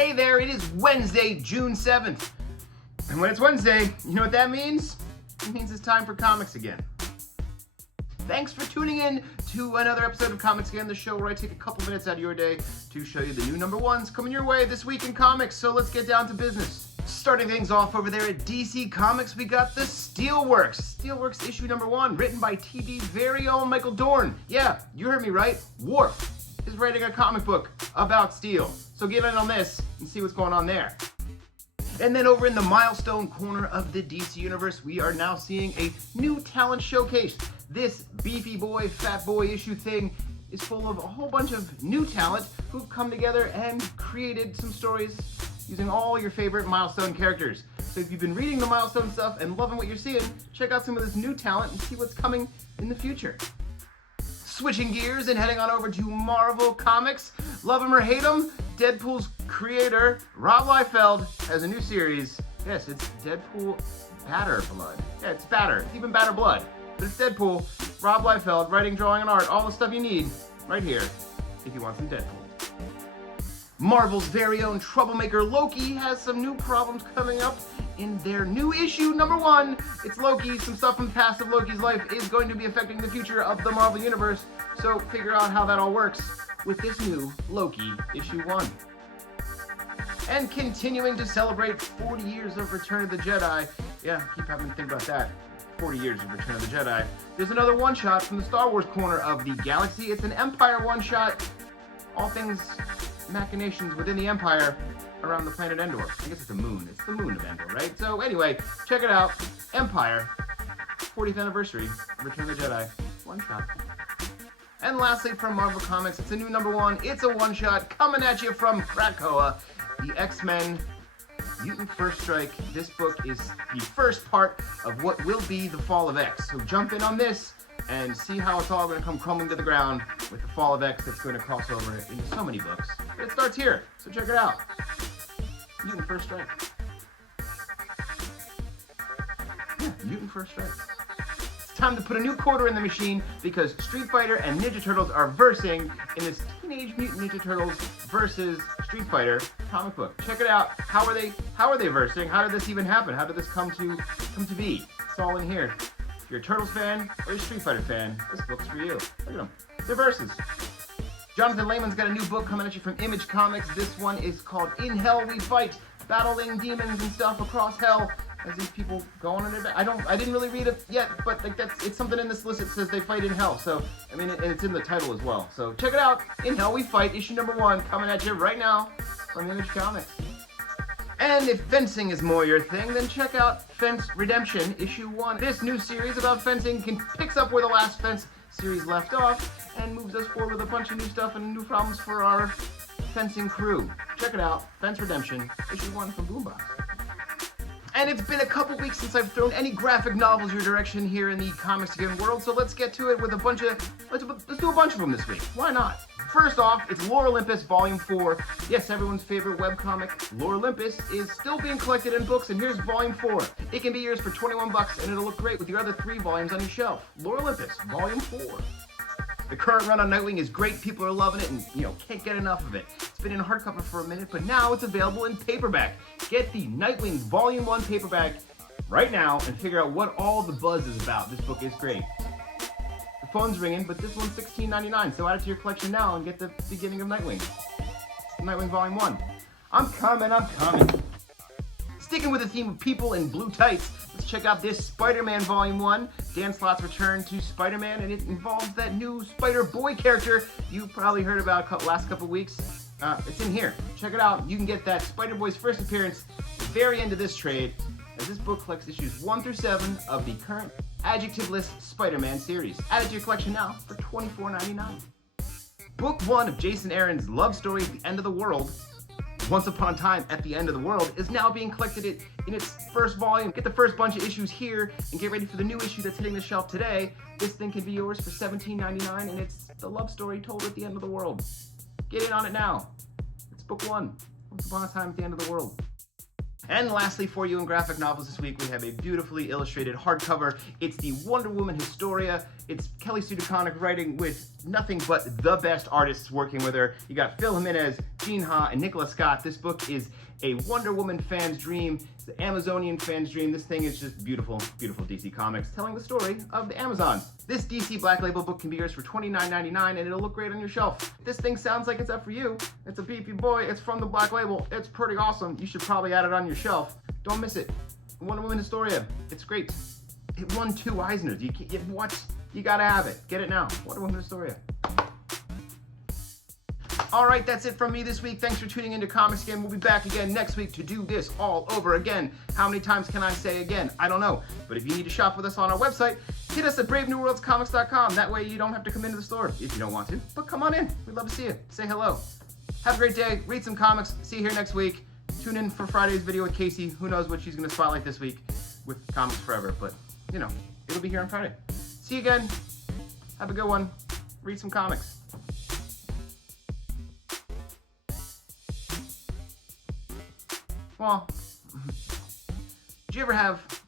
Hey there, it is Wednesday, June 7th. And when it's Wednesday, you know what that means? It means it's time for Comics Again. Thanks for tuning in to another episode of Comics Again, the show where I take a couple minutes out of your day to show you the new number ones coming your way this week in comics. So let's get down to business. Starting things off over there at DC Comics, we got the Steelworks. Steelworks issue number 1, written by TV's very own Michael Dorn. Yeah, you heard me right. Worf is writing a comic book about steel. So get in on this and see what's going on there. And then over in the milestone corner of the DC Universe, we are now seeing a new talent showcase. This beefy boy, fat boy issue thing is full of a whole bunch of new talent who've come together and created some stories using all your favorite milestone characters. So if you've been reading the milestone stuff and loving what you're seeing, check out some of this new talent and see what's coming in the future. Switching gears and heading on over to Marvel Comics. Love him or hate him, Deadpool's creator, Rob Liefeld, has a new series. Yes, it's Deadpool Batter Blood. Yeah, it's Batter. It's even Batter Blood. But it's Deadpool, Rob Liefeld, writing, drawing, and art. All the stuff you need right here if you want some Deadpool. Marvel's very own troublemaker Loki has some new problems coming up in their new issue number 1. It's Loki. Some stuff from the past of Loki's life is going to be affecting the future of the Marvel Universe. So figure out how that all works with this new Loki issue 1. And continuing to celebrate 40 years of Return of the Jedi. Yeah, keep having to think about that. 40 years of Return of the Jedi. There's another one-shot from the Star Wars corner of the galaxy. It's an Empire one-shot. All things machinations within the Empire around the planet Endor. I guess it's a moon. It's the moon of Endor, right? So anyway, check it out. Empire, 40th anniversary, Return of the Jedi, one-shot. And lastly, from Marvel Comics, it's a new number 1. It's a one-shot coming at you from Krakoa, the X-Men Mutant Firststrike. This book is the first part of what will be the Fall of X. So jump in on this and see how it's all going to come crumbling to the ground with the Fall of X that's going to cross over into so many books. But it starts here, so check it out. Mutant Firststrike. Yeah, Mutant Firststrike. It's time to put a new quarter in the machine because Street Fighter and Ninja Turtles are versing in this Teenage Mutant Ninja Turtles versus Street Fighter comic book. Check it out. How are they versing? How did this even happen? How did this come to be? It's all in here. If you're a Turtles fan or a Street Fighter fan, this book's for you. Look at them. They're verses. Jonathan Lehman's got a new book coming at you from Image Comics. This one is called In Hell We Fight, battling demons and stuff across hell as these people go on an adventure. I didn't really read it yet, but like it's something in this list that says they fight in hell. So I mean, and it's in the title as well. So check it out. In Hell We Fight, issue number 1, coming at you right now from Image Comics. And if fencing is more your thing, then check out Fence Redemption, issue 1. This new series about fencing picks up where the last Fence series left off and moves us forward with a bunch of new stuff and new problems for our fencing crew. Check it out, Fence Redemption, issue 1 from Boombox. And it's been a couple weeks since I've thrown any graphic novels your direction here in the Comics Again world, so let's get to it with let's do a bunch of them this week. Why not? First off, it's Lore Olympus Volume 4. Yes, everyone's favorite webcomic, Lore Olympus, is still being collected in books, and here's Volume 4. It can be yours for $21, and it'll look great with your other 3 volumes on your shelf. Lore Olympus, Volume 4. The current run on Nightwing is great. People are loving it and, can't get enough of it. It's been in hardcover for a minute, but now it's available in paperback. Get the Nightwing Volume 1 paperback right now and figure out what all the buzz is about. This book is great. The phone's ringing, but this one's $16.99, so add it to your collection now and get the beginning of Nightwing. Nightwing Volume 1. I'm coming. Sticking with the theme of people in blue tights, let's check out this Spider-Man Volume 1, Dan Slott's return to Spider-Man, and it involves that new Spider-Boy character you probably heard about last couple weeks. It's in here. Check it out. You can get that Spider-Boy's first appearance at the very end of this trade, as this book collects issues 1 through 7 of the current adjectiveless Spider-Man series. Add it to your collection now for $24.99. Book 1 of Jason Aaron's love story at the end of the world, Once Upon a Time at the End of the World, is now being collected in its first volume. Get the first bunch of issues here and get ready for the new issue that's hitting the shelf today. This thing can be yours for $17.99, and it's the love story told at the end of the world. Get in on it now. It's book 1, Once Upon a Time at the End of the World. And lastly, for you in graphic novels this week, we have a beautifully illustrated hardcover. It's the Wonder Woman Historia. It's Kelly Sue DeConnick writing with nothing but the best artists working with her. You got Phil Jimenez, Gene Ha and Nicola Scott. This book is a Wonder Woman fan's dream. It's the Amazonian fan's dream. This thing is just beautiful, beautiful DC Comics telling the story of the Amazons. This DC Black Label book can be yours for $29.99 and it'll look great on your shelf. This thing sounds like it's up for you. It's a beefy boy. It's from the Black Label. It's pretty awesome. You should probably add it on your shelf. Don't miss it. Wonder Woman Historia. It's great. It won 2 Eisners. You gotta have it. Get it now. Wonder Woman Historia. All right, that's it from me this week. Thanks for tuning into Comics Again. We'll be back again next week to do this all over again. How many times can I say again? I don't know. But if you need to shop with us on our website, hit us at bravenewworldscomics.com. That way you don't have to come into the store if you don't want to. But come on in. We'd love to see you. Say hello. Have a great day. Read some comics. See you here next week. Tune in for Friday's video with Casey. Who knows what she's going to spotlight this week with Comics Forever. But, you know, it'll be here on Friday. See you again. Have a good one. Read some comics. Well, did you ever have